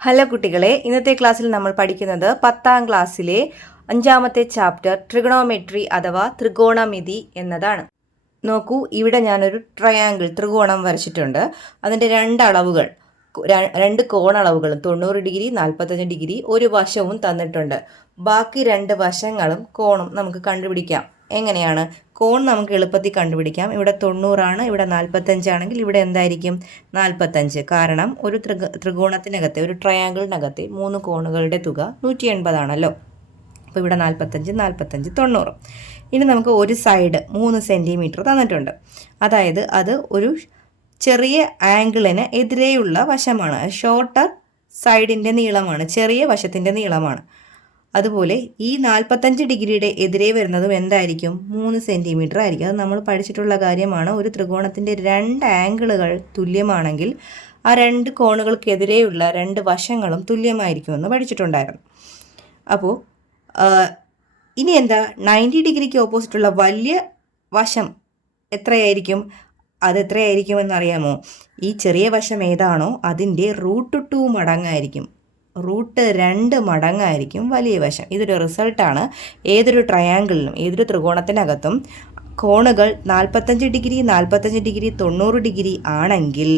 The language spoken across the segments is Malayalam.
ഹലോ കുട്ടികളെ, ഇന്നത്തെ ക്ലാസ്സിൽ നമ്മൾ പഠിക്കുന്നത് 10ാം ക്ലാസ്സിലെ 5ാമത്തെ ചാപ്റ്റർ ട്രിഗണോമെട്രി അഥവാ ത്രികോണമിതി എന്നതാണ്. നോക്കൂ, ഇവിടെ ഞാനൊരു ത്രികോണം വരച്ചിട്ടുണ്ട്. അതിൻ്റെ രണ്ട് കോണളവുകളും 90 ഡിഗ്രി 45 ഡിഗ്രി ഒരു വശവും തന്നിട്ടുണ്ട്. ബാക്കി രണ്ട് വശങ്ങളും കോണും നമുക്ക് കണ്ടുപിടിക്കാം. എങ്ങനെയാണ്? കോൺ നമുക്ക് എളുപ്പത്തിൽ കണ്ടുപിടിക്കാം. ഇവിടെ 90 ആണ്, ഇവിടെ 45 ആണെങ്കിൽ ഇവിടെ എന്തായിരിക്കും? 45. കാരണം ഒരു ത്രികോണത്തിനകത്തെ ഒരു ട്രയാങ്കിളിനകത്തെ 3 കോണുകളുടെ തുക 180 ആണല്ലോ. അപ്പോൾ ഇവിടെ 45 45 90. ഇനി നമുക്ക് ഒരു സൈഡ് 3 സെൻറ്റിമീറ്റർ തന്നിട്ടുണ്ട്. അതായത് അത് ഒരു ചെറിയ ആംഗിളിന് എതിരെയുള്ള വശമാണ്. ഷോർട്ടർ സൈഡിൻ്റെ നീളമാണ്, ചെറിയ വശത്തിൻ്റെ നീളമാണ്. അതുപോലെ ഈ 45 ഡിഗ്രിയുടെ എതിരെ വരുന്നതും എന്തായിരിക്കും? 3 സെൻറ്റിമീറ്റർ ആയിരിക്കും. അത് നമ്മൾ പഠിച്ചിട്ടുള്ള കാര്യമാണ്. ഒരു ത്രികോണത്തിൻ്റെ രണ്ട് ആംഗിളുകൾ തുല്യമാണെങ്കിൽ ആ രണ്ട് കോണുകൾക്കെതിരെയുള്ള രണ്ട് വശങ്ങളും തുല്യമായിരിക്കുമെന്ന് പഠിച്ചിട്ടുണ്ടായിരുന്നു. അപ്പോൾ ഇനി എന്താ? 90 ഡിഗ്രിക്ക് ഓപ്പോസിറ്റുള്ള വലിയ വശം എത്രയായിരിക്കും? അതെത്രയായിരിക്കും എന്നറിയാമോ? ഈ ചെറിയ വശം ഏതാണോ അതിൻ്റെ √2 മടങ്ങായിരിക്കും. √2 മടങ്ങായിരിക്കും വലിയ വശം. ഇതൊരു റിസൾട്ടാണ്. ഏതൊരു ട്രയാങ്കിളിലും ഏതൊരു ത്രികോണത്തിനകത്തും കോണുകൾ 45 ഡിഗ്രി 45 ഡിഗ്രി 90 ഡിഗ്രി ആണെങ്കിൽ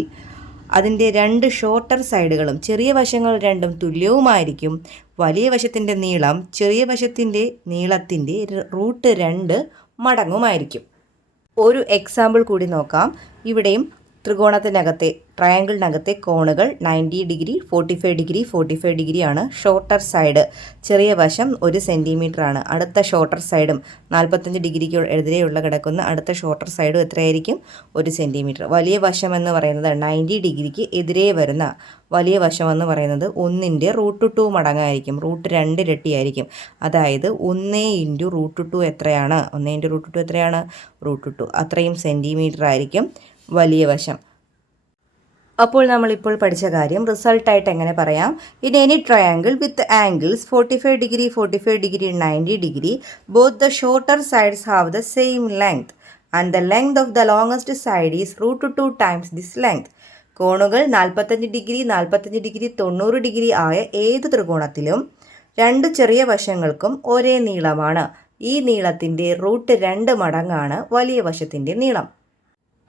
അതിൻ്റെ രണ്ട് ഷോർട്ടർ സൈഡുകളും ചെറിയ വശങ്ങൾ രണ്ടും തുല്യവുമായിരിക്കും. വലിയ വശത്തിൻ്റെ നീളം ചെറിയ വശത്തിൻ്റെ നീളത്തിൻ്റെ √2 മടങ്ങുമായിരിക്കും. ഒരു എക്സാമ്പിൾ കൂടി നോക്കാം. ഇവിടെയും ത്രികോണത്തിനകത്തെ ട്രയാങ്കിളിനകത്തെ കോണുകൾ 90 ഡിഗ്രി 45 ഡിഗ്രി 45 ഡിഗ്രിയാണ്. ഷോർട്ടർ സൈഡ് ചെറിയ വശം 1 സെൻറ്റിമീറ്റർ ആണ്. അടുത്ത ഷോർട്ടർ സൈഡും 45 ഡിഗ്രിക്ക് എതിരെയുള്ള കിടക്കുന്ന അടുത്ത ഷോർട്ടർ സൈഡും എത്രയായിരിക്കും? 1 സെൻറ്റിമീറ്റർ. വലിയ വശം എന്ന് പറയുന്നത് 90 ഡിഗ്രിക്ക് എതിരെ വരുന്ന വലിയ വശം എന്ന് പറയുന്നത് 1ൻ്റെ √2 മടങ്ങായിരിക്കും. √2 ഇരട്ടിയായിരിക്കും. അതായത് 1 × √2 എത്രയാണ്? 1 × √2 എത്രയാണ്? √2. അത്രയും സെൻറ്റിമീറ്റർ ആയിരിക്കും വലിയ വശം. അപ്പോൾ നമ്മളിപ്പോൾ പഠിച്ച കാര്യം റിസൾട്ടായിട്ട് എങ്ങനെ പറയാം? In any triangle with angles 45 degree 45 degree 90 degree both the shorter sides have the same length and the length of the longest side is √2 times this length. കോണുകൾ 45 ഡിഗ്രി 45 ഡിഗ്രി 90 ഡിഗ്രി ആയ ഏത് ത്രികോണത്തിലും രണ്ട് ചെറിയ വശങ്ങൾക്കും ഒരേ നീളമാണ്. ഈ നീളത്തിൻ്റെ √2 മടങ്ങാണ് വലിയ വശത്തിൻ്റെ നീളം.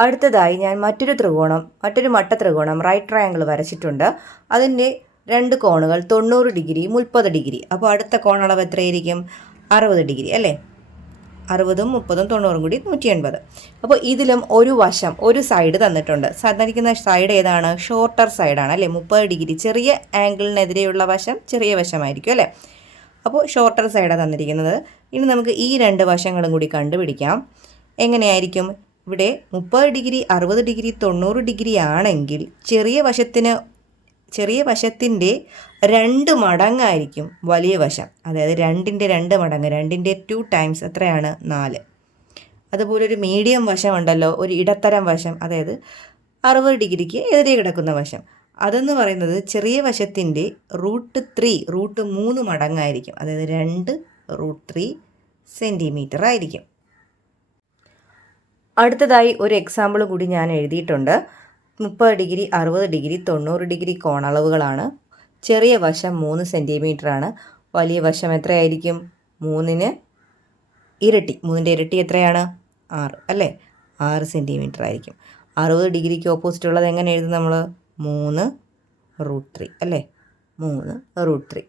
അടുത്തതായി ഞാൻ മറ്റൊരു മട്ട ത്രികോണം റൈറ്റ് ട്രയാങ്കിൾ വരച്ചിട്ടുണ്ട്. അതിൻ്റെ രണ്ട് കോണുകൾ 90 ഡിഗ്രി 30 ഡിഗ്രി. അപ്പോൾ അടുത്ത കോണളവ് എത്രയായിരിക്കും? 60 ഡിഗ്രി അല്ലേ? 60ഉം 30ഉം 90ഉം കൂടി 180. അപ്പോൾ ഇതിലും ഒരു സൈഡ് തന്നിട്ടുണ്ട്. തന്നിരിക്കുന്ന സൈഡ് ഏതാണ്? ഷോർട്ടർ സൈഡാണ് അല്ലേ? 30 ഡിഗ്രി ചെറിയ ആംഗിളിനെതിരെയുള്ള വശം ചെറിയ വശമായിരിക്കും അല്ലേ? അപ്പോൾ ഷോർട്ടർ സൈഡാണ് തന്നിരിക്കുന്നത്. ഇനി നമുക്ക് ഈ രണ്ട് വശങ്ങളും കൂടി കണ്ടുപിടിക്കാം. എങ്ങനെയായിരിക്കും? ഇവിടെ 30 ഡിഗ്രി 60 ഡിഗ്രി 90 ഡിഗ്രി ആണെങ്കിൽ ചെറിയ വശത്തിൻ്റെ 2 മടങ്ങായിരിക്കും വലിയ വശം. അതായത് 2ൻ്റെ 2 മടങ്ങ്, 2ൻ്റെ 2 ടൈംസ് എത്രയാണ്? 4. അതുപോലെ ഒരു മീഡിയം വശം ഉണ്ടല്ലോ, ഒരു ഇടത്തരം വശം, അതായത് 60 ഡിഗ്രിക്ക് എതിരെ കിടക്കുന്ന വശം. അതെന്ന് പറയുന്നത് ചെറിയ വശത്തിൻ്റെ √3 മടങ്ങായിരിക്കും. അതായത് 2√3 സെൻറ്റിമീറ്റർ ആയിരിക്കും. അടുത്തതായി ഒരു എക്സാമ്പിൾ കൂടി ഞാൻ എഴുതിയിട്ടുണ്ട്. 30 ഡിഗ്രി 60 ഡിഗ്രി 90 ഡിഗ്രി കോണളവുകളാണ്. ചെറിയ വശം 3 സെൻറ്റിമീറ്റർ ആണ്. വലിയ വശം എത്രയായിരിക്കും? 3ൻ്റെ ഇരട്ടി എത്രയാണ്? 6 അല്ലേ? 6 സെൻറ്റിമീറ്റർ ആയിരിക്കും. 60 ഡിഗ്രിക്ക് ഓപ്പോസിറ്റ് ഉള്ളത് എങ്ങനെ എഴുതും നമ്മൾ? 3√3 അല്ലേ? 3√3.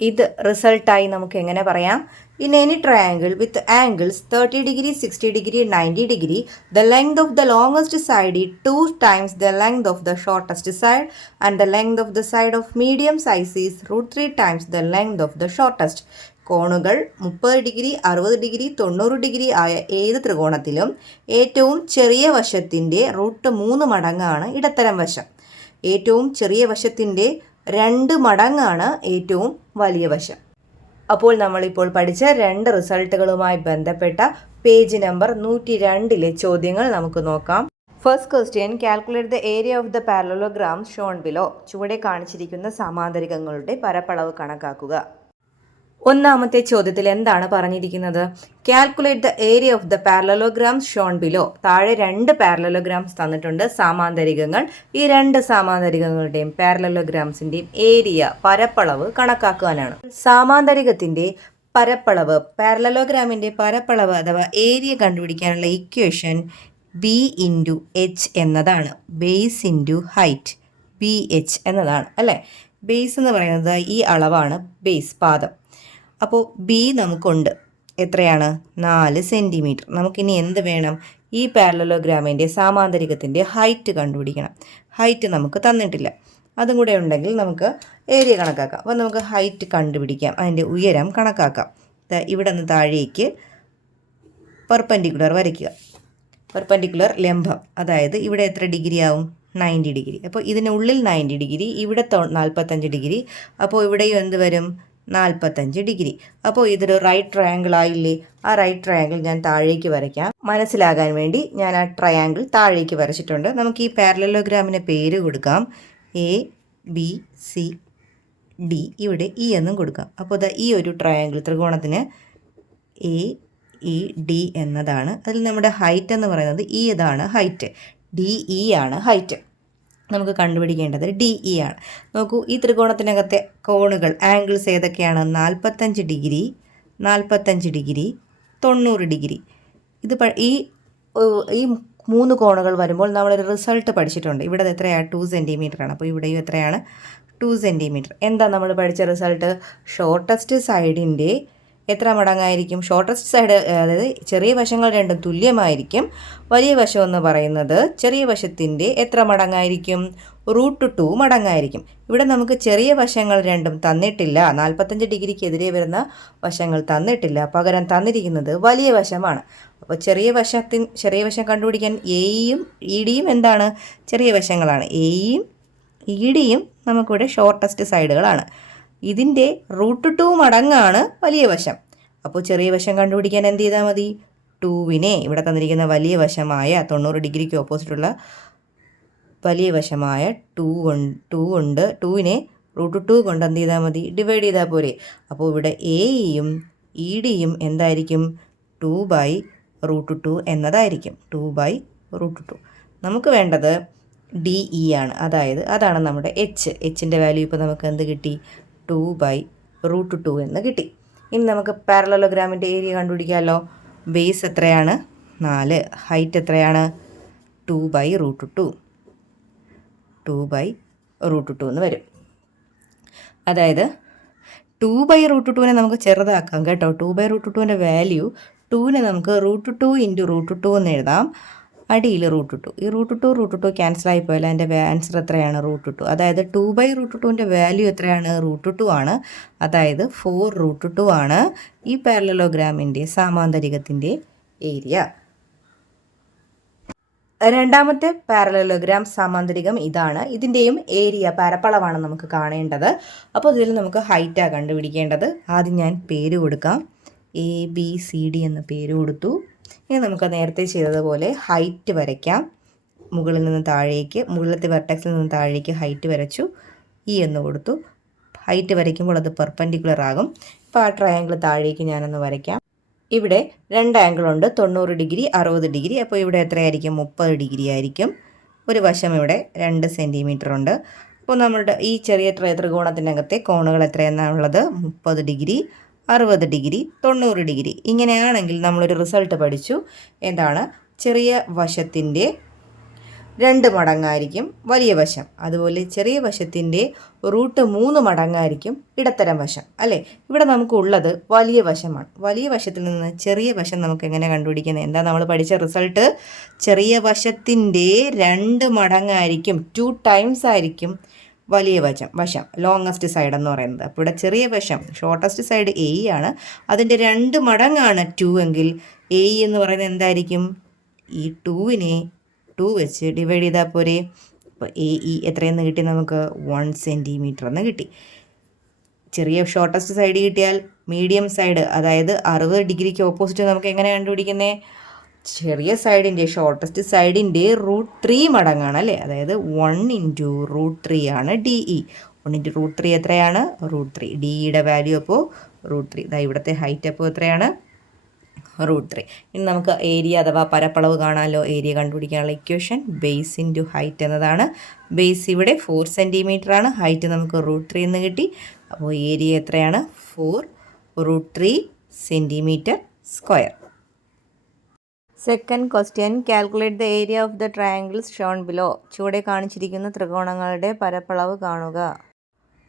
ഇത് റിസൾട്ടായി നമുക്ക് എങ്ങനെ പറയാം? In any triangle with angles 30 degree 60 degree 90 degree the length of the longest side is 2 times the length of the shortest side and the length of the side of medium size is √3 times the length of the shortest. കോണുകൾ 30 ഡിഗ്രി 60 ഡിഗ്രി 90 ഡിഗ്രി ആയ ഏത് ത്രികോണത്തിലും ഏറ്റവും ചെറിയ വശത്തിൻ്റെ √3 മടങ്ങാണ് ഇടത്തരം വശം. ഏറ്റവും ചെറിയ വശത്തിൻ്റെ 2 മടങ്ങാണ് ഏറ്റവും വലിയ വശം. അപ്പോൾ നമ്മളിപ്പോൾ പഠിച്ച രണ്ട് റിസൾട്ടുകളുമായി ബന്ധപ്പെട്ട പേജ് നമ്പർ 102 ചോദ്യങ്ങൾ നമുക്ക് നോക്കാം. First question, calculate the area of the parallelogram Sean below. ചുവടെ കാണിച്ചിരിക്കുന്ന സമാന്തരികങ്ങളുടെ പരപ്പളവ് കണക്കാക്കുക. ഒന്നാമത്തെ ചോദ്യത്തിൽ എന്താണ് പറഞ്ഞിരിക്കുന്നത്? Calculate the area of the parallelograms Sean below. താഴെ 2 പാരലലോഗ്രാംസ് തന്നിട്ടുണ്ട്, സാമാന്തരികങ്ങൾ. ഈ 2 സാമാന്തരികങ്ങളുടെയും പാരലലോഗ്രാംസിന്റെയും ഏരിയ, പരപ്പളവ് കണക്കാക്കാനാണ്. സാമാന്തരികത്തിന്റെ പരപ്പളവ്, പാരലലോഗ്രാമിന്റെ പരപ്പളവ് അഥവാ ഏരിയ കണ്ടുപിടിക്കാനുള്ള ഇക്വേഷൻ ബി ഇൻറ്റു എച്ച് എന്നതാണ്. Base into height, B H എന്നതാണ് അല്ലേ. ബേസ് എന്ന് പറയുന്നത് ഈ അളവാണ്, ബേസ് പാദം. അപ്പോൾ ബി നമുക്കുണ്ട്, എത്രയാണ്? 4 സെൻറ്റിമീറ്റർ. നമുക്കിനി എന്ത് വേണം? ഈ പാരലലോഗ്രാമിൻ്റെ സാമാന്തരികത്തിൻ്റെ ഹൈറ്റ് കണ്ടുപിടിക്കണം. ഹൈറ്റ് നമുക്ക് തന്നിട്ടില്ല, അതും കൂടെ ഉണ്ടെങ്കിൽ നമുക്ക് ഏരിയ കണക്കാക്കാം. അപ്പോൾ നമുക്ക് ഹൈറ്റ് കണ്ടുപിടിക്കാം, അതിൻ്റെ ഉയരം കണക്കാക്കാം. ഇവിടെ നിന്ന് താഴേക്ക് പെർപെൻഡിക്കുലർ വരയ്ക്കുക. പെർപെൻഡിക്കുലർ ലംബം, അതായത് ഇവിടെ എത്ര ഡിഗ്രി ആവും? 90 ഡിഗ്രി. അപ്പോൾ ഇതിനുള്ളിൽ 90 ഡിഗ്രി, ഇവിടെ 45 ഡിഗ്രി. അപ്പോൾ ഇവിടെയും എന്ത് വരും? 45 ഡിഗ്രി. അപ്പോൾ ഇതൊരു റൈറ്റ് ട്രയാങ്കിൾ ആയില്ലേ? ആ റൈറ്റ് ട്രയാങ്കിൾ ഞാൻ താഴേക്ക് വരയ്ക്കാം. മനസ്സിലാകാൻ വേണ്ടി ഞാൻ ആ ട്രയാങ്കിൾ താഴേക്ക് വരച്ചിട്ടുണ്ട്. നമുക്ക് ഈ പാരലലോഗ്രാമിന് പേര് കൊടുക്കാം. എ ബി സി ഡി, ഇവിടെ ഇ എന്നും കൊടുക്കാം. അപ്പോൾ ഈ ഒരു ട്രയാങ്കിൾ ത്രികോണത്തിന് എ ഇ ഡി എന്നതാണ്. അതിൽ നമ്മുടെ ഹൈറ്റ് എന്ന് പറയുന്നത് ഇ, ഇതാണ് ഹൈറ്റ്. ഡി ഇ ആണ് ഹൈറ്റ്. നമുക്ക് കണ്ടുപിടിക്കേണ്ടത് ഡി ഇ ആണ്. നോക്കൂ, ഈ ത്രികോണത്തിനകത്തെ കോണുകൾ, ആംഗിൾസ് ഏതൊക്കെയാണ്? 45 ഡിഗ്രി, 45 ഡിഗ്രി, 90 ഡിഗ്രി. ഇത് ഈ 3 കോണുകൾ വരുമ്പോൾ നമ്മളൊരു റിസൾട്ട് പഠിച്ചിട്ടുണ്ട്. ഇവിടെ എത്രയാണ്? 2 സെൻറ്റിമീറ്റർ ആണ്. അപ്പോൾ ഇവിടെയും എത്രയാണ്? 2 സെൻറ്റിമീറ്റർ. എന്താ നമ്മൾ പഠിച്ച റിസൾട്ട്? ഷോർട്ടസ്റ്റ് സൈഡിൻ്റെ എത്ര മടങ്ങായിരിക്കും? ഷോർട്ടസ്റ്റ് സൈഡ്, അതായത് ചെറിയ വശങ്ങൾ രണ്ടും തുല്യമായിരിക്കും. വലിയ വശം എന്ന് പറയുന്നത് ചെറിയ വശത്തിൻ്റെ എത്ര മടങ്ങായിരിക്കും? √2 മടങ്ങായിരിക്കും. ഇവിടെ നമുക്ക് ചെറിയ വശങ്ങൾ രണ്ടും തന്നിട്ടില്ല, 45 ഡിഗ്രിക്കെതിരെ വരുന്ന വശങ്ങൾ തന്നിട്ടില്ല. പകരം തന്നിരിക്കുന്നത് വലിയ വശമാണ്. അപ്പോൾ ചെറിയ വശം കണ്ടുപിടിക്കാൻ എയും ഇ ഡിയും എന്താണ്? ചെറിയ വശങ്ങളാണ്. എയും ഇ ഡിയും നമുക്കിവിടെ ഷോർട്ടസ്റ്റ് സൈഡുകളാണ്. ഇതിൻ്റെ √2 മടങ്ങാണ് വലിയ വശം. അപ്പോൾ ചെറിയ വശം കണ്ടുപിടിക്കാൻ എന്ത് ചെയ്താൽ മതി? 2വിനെ ഇവിടെ തന്നിരിക്കുന്ന വലിയ വശമായ 90 ഡിഗ്രിക്ക് ഓപ്പോസിറ്റുള്ള വലിയ വശമായ 2വിനെ √2 കൊണ്ട് എന്ത് ചെയ്താൽ മതി? ഡിവൈഡ് ചെയ്താൽ പോരെ. അപ്പോൾ ഇവിടെ എയും ഇ ഡിയും എന്തായിരിക്കും? 2/√2 എന്നതായിരിക്കും. 2/√2. നമുക്ക് വേണ്ടത് ഡി ഇ ആണ്, അതായത് അതാണ് നമ്മുടെ എച്ച്. എച്ചിൻ്റെ വാല്യൂ ഇപ്പോൾ നമുക്ക് എന്ത് കിട്ടി? 2/√2 എന്ന് കിട്ടി. ഇനി നമുക്ക് പാരലലോഗ്രാമിൻ്റെ ഏരിയ കണ്ടുപിടിക്കാമല്ലോ. ബേസ് എത്രയാണ്? 4. ഹൈറ്റ് എത്രയാണ്? 2/√2. 2/√2 എന്ന് വരും. അതായത് 2/√2നെ നമുക്ക് ചെറുതാക്കാം കേട്ടോ. 2/√2ൻ്റെ വാല്യൂ 2നെ നമുക്ക് √2 × √2 എന്ന് എഴുതാം. അടിയിൽ √2. ഈ √2 ക്യാൻസൽ ആയി പോയാൽ അതിൻ്റെ ആൻസർ എത്രയാണ്? √2. അതായത് 2/√2ൻ്റെ വാല്യൂ എത്രയാണ്? √2 ആണ്. അതായത് 4√2 ആണ് ഈ പാരലലോഗ്രാമിൻ്റെ സാമാന്തരികത്തിൻ്റെ ഏരിയ. രണ്ടാമത്തെ പാരലലോഗ്രാം സാമാന്തരികം ഇതാണ്. ഇതിൻ്റെയും ഏരിയ, പരപ്പളവാണ് നമുക്ക് കാണേണ്ടത്. അപ്പോൾ ഇതിൽ നമുക്ക് ഹൈറ്റാണ് കണ്ടുപിടിക്കേണ്ടത്. ആദ്യം ഞാൻ പേര് കൊടുക്കാം. എ ബി സി ഡി എന്ന പേര് കൊടുത്തു. ഇനി നമുക്ക് നേരത്തെ ചെയ്തതുപോലെ ഹൈറ്റ് വരയ്ക്കാം. മുകളിൽ നിന്ന് താഴേക്ക്, മുകളിലത്തെ വെർട്ടെക്സിൽ നിന്ന് താഴേക്ക് ഹൈറ്റ് വരച്ചു. ഇ എന്ന് കൊടുത്തു. ഹൈറ്റ് വരയ്ക്കുമ്പോൾ അത് പെർപെൻഡിക്കുലർ ആകും. അപ്പോൾ ആ ട്രയാങ്കിൾ താഴേക്ക് ഞാനൊന്ന് വരയ്ക്കാം. ഇവിടെ 2 ആംഗിളുണ്ട്, 90 ഡിഗ്രി, 60 ഡിഗ്രി. അപ്പോൾ ഇവിടെ എത്രയായിരിക്കും? 30 ഡിഗ്രി ആയിരിക്കും. ഒരു വശം ഇവിടെ 2 സെൻറ്റിമീറ്റർ ഉണ്ട്. അപ്പോൾ നമ്മളുടെ ഈ ചെറിയ ത്രികോണത്തിനകത്തെ കോണുകൾ എത്രയെന്നാണുള്ളത്? 30 ഡിഗ്രി, 60 ഡിഗ്രി, 90 ഡിഗ്രി. ഇങ്ങനെയാണെങ്കിൽ നമ്മളൊരു റിസൾട്ട് പഠിച്ചു. എന്താണ്? ചെറിയ വശത്തിൻ്റെ 2 മടങ്ങായിരിക്കും വലിയ വശം. അതുപോലെ ചെറിയ വശത്തിൻ്റെ √3 മടങ്ങായിരിക്കും ഇടത്തരം വശം അല്ലേ. ഇവിടെ നമുക്കുള്ളത് വലിയ വശമാണ്. വലിയ വശത്തിൽ നിന്ന് ചെറിയ വശം നമുക്ക് എങ്ങനെ കണ്ടുപിടിക്കുന്നത്? എന്താ നമ്മൾ പഠിച്ച റിസൾട്ട്? ചെറിയ വശത്തിൻ്റെ 2 മടങ്ങായിരിക്കും, 2 ടൈംസ് ആയിരിക്കും വലിയ വശം, ലോങ്ങസ്റ്റ് സൈഡ് എന്ന് പറയുന്നത്. അപ്പോൾ ഇവിടെ ചെറിയ വശം, ഷോർട്ടസ്റ്റ് സൈഡ് എ ആണ്. അതിൻ്റെ 2 മടങ്ങാണ് 2 എങ്കിൽ എ എന്ന് പറയുന്നത് എന്തായിരിക്കും? ഈ 2വിനെ 2 വെച്ച് ഡിവൈഡ് ചെയ്താൽ പോരെ. അപ്പോൾ എ ഇ എത്രയെന്ന് കിട്ടി? നമുക്ക് 1 സെൻറ്റിമീറ്റർ എന്ന് കിട്ടി. ചെറിയ ഷോർട്ടസ്റ്റ് സൈഡ് കിട്ടിയാൽ മീഡിയം സൈഡ്, അതായത് 60 ഡിഗ്രിക്ക് ഓപ്പോസിറ്റ് നമുക്ക് എങ്ങനെ കണ്ടുപിടിക്കുന്നത്? ചെറിയ സൈഡിൻ്റെ, ഷോർട്ടസ്റ്റ് സൈഡിൻ്റെ √3 മടങ്ങാണ് അല്ലേ. അതായത് 1 × √3 ആണ് ഡി ഇ. 1 × √3 എത്രയാണ്? √3. ഡിയുടെ വാല്യൂ അപ്പോൾ √3. ഇതാ ഇവിടുത്തെ ഹൈറ്റ് അപ്പോൾ എത്രയാണ്? √3. ഇനി നമുക്ക് ഏരിയ അഥവാ പരപ്പളവ് കാണാമല്ലോ. ഏരിയ കണ്ടുപിടിക്കാനുള്ള ഇക്വേഷൻ ബേസ് ഇൻറ്റു ഹൈറ്റ് എന്നതാണ്. ബേസ് ഇവിടെ 4 സെൻറ്റിമീറ്റർ ആണ്. ഹൈറ്റ് നമുക്ക് √3 എന്ന് കിട്ടി. അപ്പോൾ ഏരിയ എത്രയാണ്? 4√3 centimetre square. Second question, calculate the area of the triangles Sean below. ചുവടെ കാണിച്ചിരിക്കുന്ന ത്രികോണങ്ങളുടെ പരപ്പളവ് കാണുക.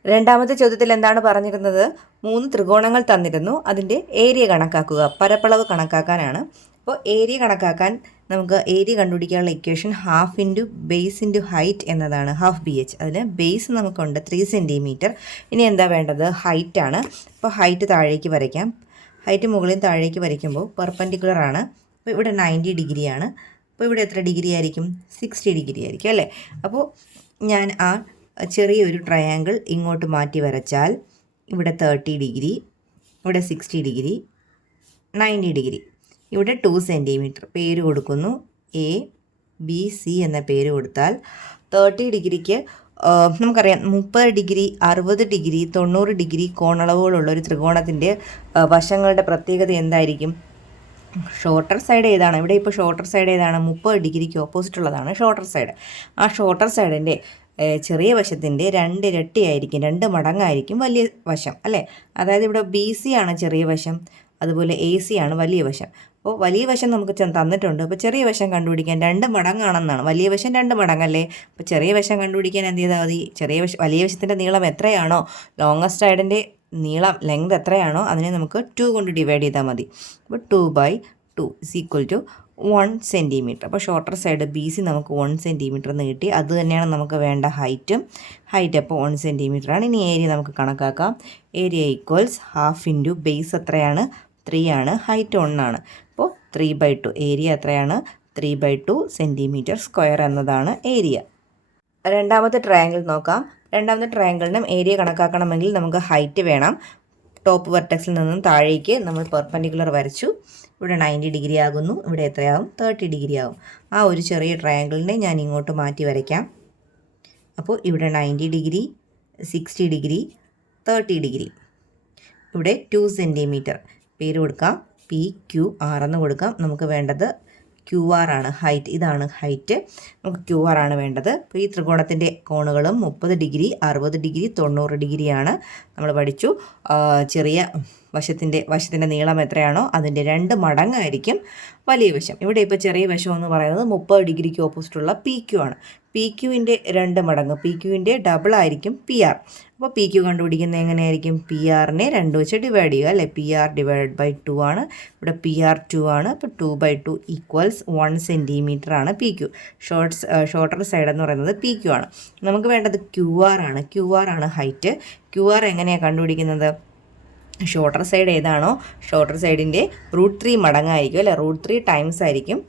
രണ്ടാമത്തെ ചോദ്യത്തിൽ എന്താണ് പറഞ്ഞിരുന്നത്? 3 ത്രികോണങ്ങൾ തന്നിരുന്നു, അതിൻ്റെ ഏരിയ കണക്കാക്കുക, പരപ്പളവ് കണക്കാക്കാനാണ്. അപ്പോൾ ഏരിയ കണക്കാക്കാൻ നമുക്ക് ഏരിയ കണ്ടുപിടിക്കാനുള്ള equation half into base into height എന്നതാണ്. Half BH. അതിന് ബേസ് നമുക്കുണ്ട് 3 സെൻറ്റിമീറ്റർ. ഇനി എന്താ വേണ്ടത്? ഹൈറ്റ് ആണ്. അപ്പോൾ ഹൈറ്റ് താഴേക്ക് വരയ്ക്കാം. ഹൈറ്റ് മുകളിൽ താഴേക്ക് വരയ്ക്കുമ്പോൾ പെർപെൻഡിക്കുലർ ആണ്. അപ്പോൾ ഇവിടെ 90 ഡിഗ്രിയാണ്. അപ്പോൾ ഇവിടെ എത്ര ഡിഗ്രി ആയിരിക്കും? 60 ഡിഗ്രി ആയിരിക്കും അല്ലേ? അപ്പോൾ ഞാൻ ആ ചെറിയൊരു ട്രയാങ്കിൾ ഇങ്ങോട്ട് മാറ്റി വരച്ചാൽ ഇവിടെ 30 ഡിഗ്രി, ഇവിടെ 60 ഡിഗ്രി, 90 ഡിഗ്രി, ഇവിടെ 2 സെൻറ്റിമീറ്റർ പേര് കൊടുക്കുന്നു. ABC എന്ന പേര് കൊടുത്താൽ 30 ഡിഗ്രിക്ക് നമുക്കറിയാം 30 ഡിഗ്രി, 60 ഡിഗ്രി, 90 ഡിഗ്രി കോണളവുകളുള്ള ഒരു ത്രികോണത്തിൻ്റെ വശങ്ങളുടെ പ്രത്യേകത എന്തായിരിക്കും? ഷോർട്ടർ സൈഡ് ഏതാണ്? ഇവിടെ ഇപ്പോൾ ഷോർട്ടർ സൈഡ് ഏതാണ്? 30 ഡിഗ്രിക്ക് ഓപ്പോസിറ്റ് ഉള്ളതാണ് ഷോർട്ടർ സൈഡ്. ആ ഷോർട്ടർ സൈഡിൻ്റെ ചെറിയ വശത്തിൻ്റെ 2 ഇരട്ടിയായിരിക്കും, 2 മടങ്ങായിരിക്കും വലിയ വശം അല്ലേ? അതായത് ഇവിടെ BC ആണ് ചെറിയ വശം, അതുപോലെ AC ആണ് വലിയ വശം. അപ്പോൾ വലിയ വശം നമുക്ക് തന്നിട്ടുണ്ട്. അപ്പോൾ ചെറിയ വശം കണ്ടുപിടിക്കാൻ 2 മടങ്ങാണെന്നാണ്. വലിയ വശം 2 മടങ്ങല്ലേ? അപ്പോൾ ചെറിയ വശം കണ്ടുപിടിക്കാൻ എന്ത് ചെയ്താൽ മതി? വലിയ വശത്തിൻ്റെ നീളം എത്രയാണോ, ലോങ്ങസ്റ്റ് സൈഡിൻ്റെ ലെങ്ത് എത്രയാണോ അതിനെ നമുക്ക് 2 കൊണ്ട് ഡിവൈഡ് ചെയ്താൽ മതി. അപ്പോൾ 2/2 = 1 സെൻറ്റിമീറ്റർ. അപ്പോൾ ഷോർട്ടർ സൈഡ് BC നമുക്ക് 1 സെൻറ്റിമീറ്റർ എന്ന് കിട്ടി. അത് തന്നെയാണ് നമുക്ക് വേണ്ട ഹൈറ്റും. ഹൈറ്റ് അപ്പോൾ 1 സെൻറ്റിമീറ്റർ ആണ്. ഇനി ഏരിയ നമുക്ക് കണക്കാക്കാം. Area equals half into base എത്രയാണ്? 3 ആണ്. ഹൈറ്റ് 1 ആണ്. അപ്പോൾ 3/2. ഏരിയ എത്രയാണ്? 3/2 സെൻറ്റിമീറ്റർ സ്ക്വയർ എന്നതാണ് ഏരിയ. രണ്ടാമത്തെ ട്രയാങ്കിൾ നോക്കാം. രണ്ടാമത്തെ ട്രയാങ്കിളിനും ഏരിയ കണക്കാക്കണമെങ്കിൽ നമുക്ക് ഹൈറ്റ് വേണം. ടോപ്പ് വെർട്ടെക്സിൽ നിന്നും താഴേക്ക് നമ്മൾ പെർപെൻഡിക്കുലർ വരച്ചു. ഇവിടെ 90 ഡിഗ്രി ആകുന്നു. ഇവിടെ എത്രയാവും? 30 ഡിഗ്രി ആവും. ആ ഒരു ചെറിയ ട്രയാങ്കിളിനെ ഞാൻ ഇങ്ങോട്ട് മാറ്റി വരയ്ക്കാം. അപ്പോൾ ഇവിടെ 90 ഡിഗ്രി, 60 ഡിഗ്രി, 30 ഡിഗ്രി. ഇവിടെ 2 സെൻറ്റിമീറ്റർ പേര് കൊടുക്കാം. PQR എന്ന് കൊടുക്കാം. നമുക്ക് വേണ്ടത് QR ആണ്, ഹൈറ്റ്. ഇതാണ് ഹൈറ്റ്. നമുക്ക് QR ആണ് വേണ്ടത്. അപ്പോൾ ഈ ത്രികോണത്തിൻ്റെ കോണുകളും 30 ഡിഗ്രി, 60 ഡിഗ്രി, 90 ഡിഗ്രിയാണ്. നമ്മൾ പഠിച്ചു. ചെറിയ വശത്തിൻ്റെ നീളം എത്രയാണോ അതിൻ്റെ 2 മടങ്ങായിരിക്കും വലിയ വശം. ഇവിടെ ഇപ്പോൾ ചെറിയ വശം എന്ന് പറയുന്നത് 30 ഡിഗ്രിക്ക് ഓപ്പോസിറ്റുള്ള PQ ആണ്. PQവിൻ്റെ 2 മടങ്ങ്, PQവിൻ്റെ ഡബിൾ ആയിരിക്കും PR. അപ്പോൾ PQ കണ്ടുപിടിക്കുന്നത് എങ്ങനെയായിരിക്കും? PRനെ 2 വെച്ച് ഡിവൈഡ് ചെയ്യുക അല്ലേ? PR / 2 ആണ്. ഇവിടെ PR 2 ആണ്. അപ്പോൾ 2/2 = 1 സെൻറ്റിമീറ്റർ ആണ് PQ. ഷോർട്ടർ സൈഡ് എന്ന് പറയുന്നത് PQ ആണ്. നമുക്ക് വേണ്ടത് QR ആണ്. QR ആണ് ഹൈറ്റ്. QR എങ്ങനെയാണ് കണ്ടുപിടിക്കുന്നത്? ഷോർട്ടർ സൈഡ് ഏതാണോ ഷോർട്ടർ സൈഡിൻ്റെ √3 മടങ്ങായിരിക്കും അല്ലേ? √3 ടൈംസ് ആയിരിക്കും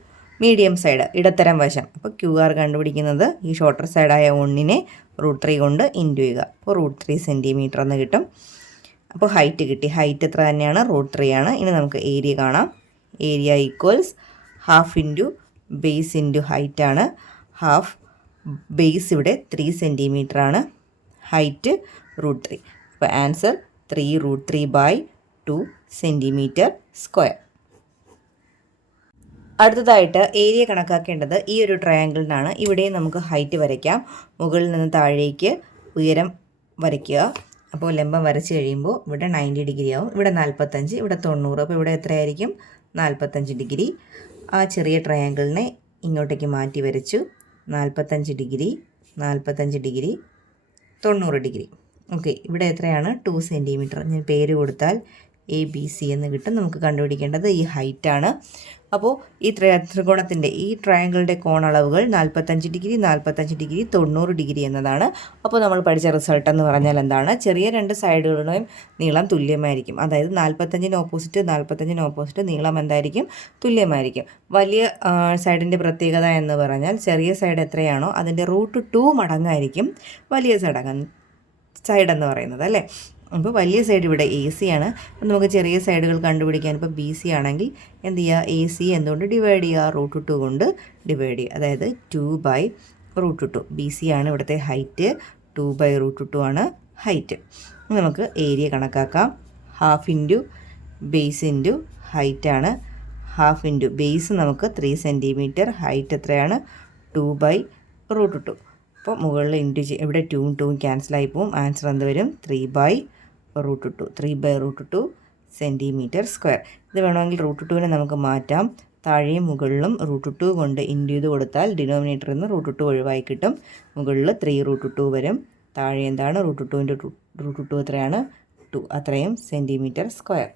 മീഡിയം സൈഡ്, ഇടത്തരം വശം. അപ്പോൾ QR കണ്ടുപിടിക്കുന്നത് ഈ ഷോർട്ടർ സൈഡായ 1നെ √3 കൊണ്ട് ഇൻറ്റു ചെയ്യുക. അപ്പോൾ √3 സെൻറ്റിമീറ്റർ എന്ന് കിട്ടും. അപ്പോൾ ഹൈറ്റ് കിട്ടി. ഹൈറ്റ് എത്ര തന്നെയാണ്? √3 ആണ്. ഇനി നമുക്ക് ഏരിയ കാണാം. Area equals half into base into height ആണ്. ഹാഫ് ബേസ് ഇവിടെ 3 സെൻറ്റിമീറ്റർ ആണ്. ഹൈറ്റ് √3. അപ്പോൾ ആൻസർ 3√3/2 സെൻറ്റിമീറ്റർ സ്ക്വയർ. അടുത്തതായിട്ട് ഏരിയ കണക്കാക്കേണ്ടത് ഈ ഒരു ട്രയാങ്കിളിനാണ്. ഇവിടെ നമുക്ക് ഹൈറ്റ് വരയ്ക്കാം. മുകളിൽ നിന്ന് താഴേക്ക് ഉയരം വരയ്ക്കുക. അപ്പോൾ ലംബം വരച്ച് കഴിയുമ്പോൾ ഇവിടെ 90 ഡിഗ്രി ആവും. ഇവിടെ 45, ഇവിടെ 90. അപ്പോൾ ഇവിടെ എത്രയായിരിക്കും? 45 ഡിഗ്രി. ആ ചെറിയ ട്രയാങ്കിളിനെ ഇങ്ങോട്ടേക്ക് മാറ്റി വരച്ചു. 45 ഡിഗ്രി, 45 ഡിഗ്രി, 90 ഡിഗ്രി. ഓക്കെ, ഇവിടെ എത്രയാണ്? 2 സെൻറ്റിമീറ്റർ. ഞാൻ പേര് കൊടുത്താൽ ABC എന്ന് കിട്ടും. നമുക്ക് കണ്ടുപിടിക്കേണ്ടത് ഈ ഹൈറ്റാണ്. അപ്പോൾ ഈ ത്രികോണത്തിൻ്റെ ഈ ട്രയാങ്കിളിൻ്റെ കോണളവുകൾ 45 ഡിഗ്രി, 45 ഡിഗ്രി, 90 ഡിഗ്രി എന്നതാണ്. അപ്പോൾ നമ്മൾ പഠിച്ച റിസൾട്ട് എന്ന് പറഞ്ഞാൽ എന്താണ്? ചെറിയ 2 സൈഡുകളുടെയും നീളം തുല്യമായിരിക്കും. അതായത് 45-ന് ഓപ്പോസിറ്റ് നീളം എന്തായിരിക്കും? തുല്യമായിരിക്കും. വലിയ സൈഡിൻ്റെ പ്രത്യേകത എന്ന് പറഞ്ഞാൽ ചെറിയ സൈഡ് എത്രയാണോ അതിൻ്റെ √2 മടങ്ങായിരിക്കും വലിയ സൈഡ് എന്ന് പറയുന്നത് അല്ലേ? അപ്പോൾ വലിയ സൈഡ് ഇവിടെ AC ആണ്. അപ്പോൾ നമുക്ക് ചെറിയ സൈഡുകൾ കണ്ടുപിടിക്കാൻ ഇപ്പോൾ BC ആണെങ്കിൽ എന്ത് ചെയ്യുക? AC എന്തുകൊണ്ട് ഡിവൈഡ് ചെയ്യുക? √2 കൊണ്ട് ഡിവൈഡ് ചെയ്യുക. അതായത് 2/√2. BC ആണ് ഇവിടുത്തെ ഹൈറ്റ്. 2/√2 ആണ് ഹൈറ്റ്. നമുക്ക് ഏരിയ കണക്കാക്കാം. 1/2 ഇൻറ്റു ബേസ് ഇൻറ്റു ഹൈറ്റാണ്. 1/2 ഇൻറ്റു ബേസ് നമുക്ക് 3 സെൻറ്റിമീറ്റർ, ഹൈറ്റ് എത്രയാണ് 2/√2. അപ്പോൾ മുകളിൽ ഇൻറ്റു ഇവിടെ 2 ക്യാൻസലായി പോവും. ആൻസർ എന്ത് വരും 3/√2 സെൻറ്റിമീറ്റർ സ്ക്വയർ. ഇത് വേണമെങ്കിൽ √2നെ നമുക്ക് മാറ്റാം. താഴെയും മുകളിലും √2 കൊണ്ട് ഇൻറ്റു ചെയ്ത് കൊടുത്താൽ ഡിനോമിനേറ്ററിൽ നിന്ന് √2 ഒഴിവായി കിട്ടും. മുകളിൽ 3√2 വരും. താഴെ എന്താണ് √2 എത്രയാണ് 2, അത്രയും സെൻറ്റിമീറ്റർ സ്ക്വയർ.